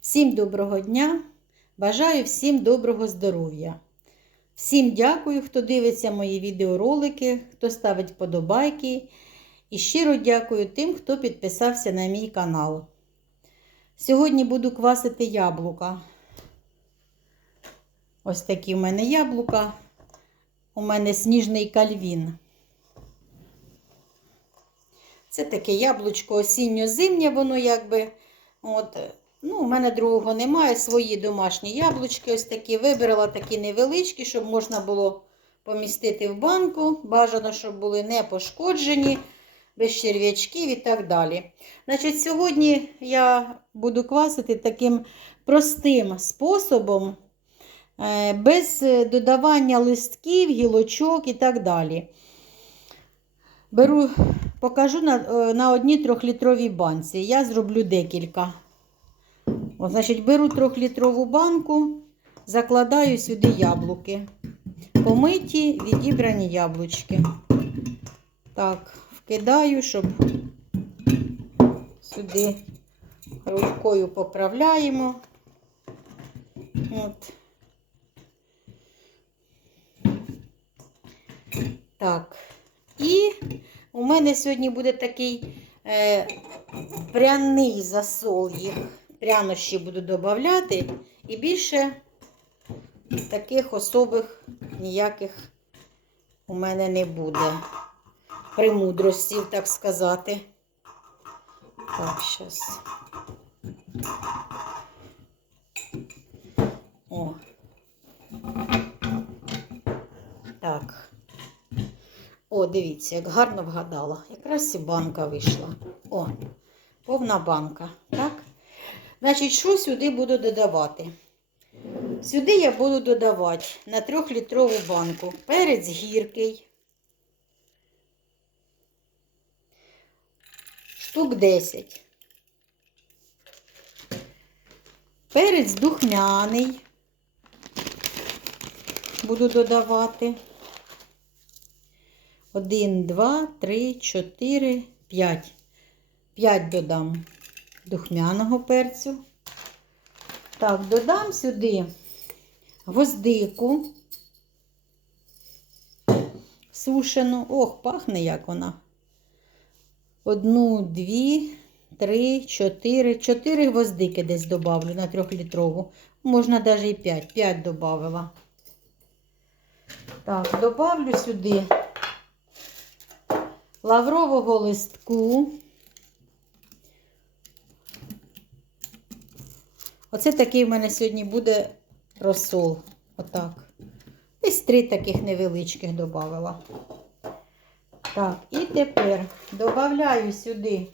Всім доброго дня! Бажаю всім доброго здоров'я. Всім дякую, хто дивиться мої відеоролики, хто ставить подобайки. І щиро дякую тим, хто підписався на мій канал. Сьогодні буду квасити яблука. Ось такі в мене яблука. У мене сніжний кальвін. Це таке яблучко осінньо-зимнє, воно якби. От, ну, У мене другого немає. Свої домашні яблучки. Ось такі вибрала такі невеличкі, щоб можна було помістити в банку. Бажано, щоб були не пошкоджені, без черв'ячків і так далі. Значить, Сьогодні я буду квасити таким простим способом, е, без додавання листків, гілочок і так далі. Беру, покажу на, е, на одній трьохлітровій банці. Я зроблю декілька. Значить, беру трьохлітрову банку, закладаю сюди яблуки. Помиті, відібрані яблучки. Так, вкидаю, щоб сюди рукою поправляємо. От. Так. І у мене сьогодні буде такий е, пряний засол їх. Прянощі буду додавати. І більше таких особих ніяких у мене не буде. Примудростів, так сказати. Так, зараз. О. Так. О, дивіться, як гарно вгадала. Якраз і банка вийшла. О, повна банка. Так? Значить, що сюди буду додавати? Сюди я буду додавати на 3-літрову банку перець гіркий. Штук 10. Перець духмяний. Буду додавати. 1, 2, 3, 4, 5. 5 додам духмяного перцю. Так, додам сюди гвоздику сушену. Ох, пахне як вона. Одну, дві, три, чотири. Чотири гвоздики десь добавлю на трьохлітрову. Можна навіть і п'ять. П'ять додавила. Так, добавлю сюди лаврового листку. Оце такий в мене сьогодні буде розсол. Отак. Десь три таких невеличких додавала. Так, і тепер додаю сюди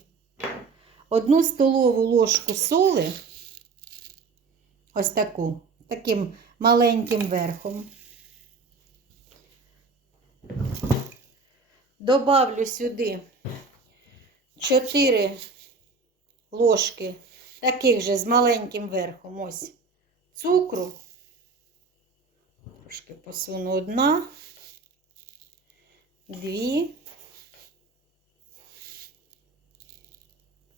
одну столову ложку соли. Ось таку, таким маленьким верхом. Добавлю сюди 4 ложки таких же з маленьким верхом ось цукру. Трошки посуну одна, дві,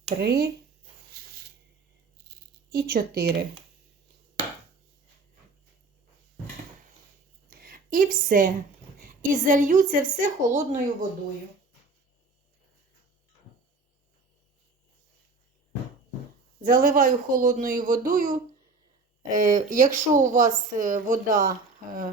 три і чотири. І все. І залью це все холодною водою. Заливаю холодною водою. Е, Якщо у вас е, вода е,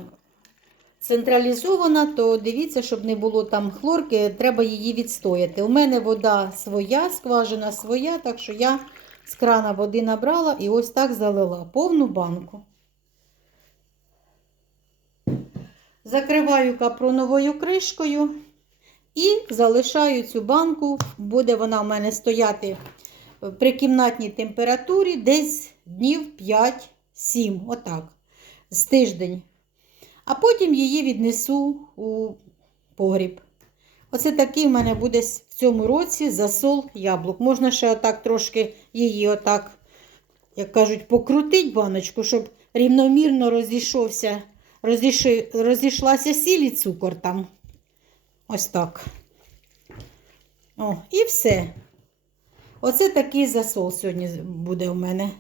централізована, то дивіться, щоб не було там хлорки, треба її відстояти. У мене вода своя, скважина своя, так що я з крана води набрала і ось так залила повну банку. Закриваю капроновою кришкою і залишаю цю банку, буде вона в мене стояти при кімнатній температурі десь днів 5-7, отак, з тиждень. А потім її віднесу у погріб. Оце такий в мене буде в цьому році засол яблук. Можна ще отак трошки її, отак, як кажуть, покрутить баночку, щоб рівномірно розійшовся, розійши, розійшлася сіль і цукор там. Ось так. О, і все. Оце такий засол сьогодні буде у мене.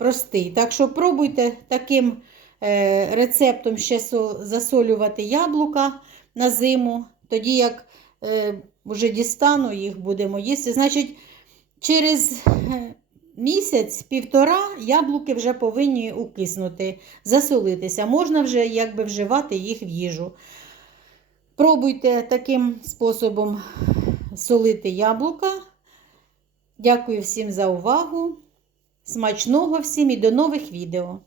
простий. Так що пробуйте таким е, рецептом ще засолювати яблука на зиму. Тоді як е, вже дістану, їх будемо їсти. Значить, через е, місяць-півтора яблуки вже повинні укиснути, засолитися. Можна вже якби вживати їх в їжу. Пробуйте таким способом солити яблука. Дякую всім за увагу. Смачного всім і до нових відео!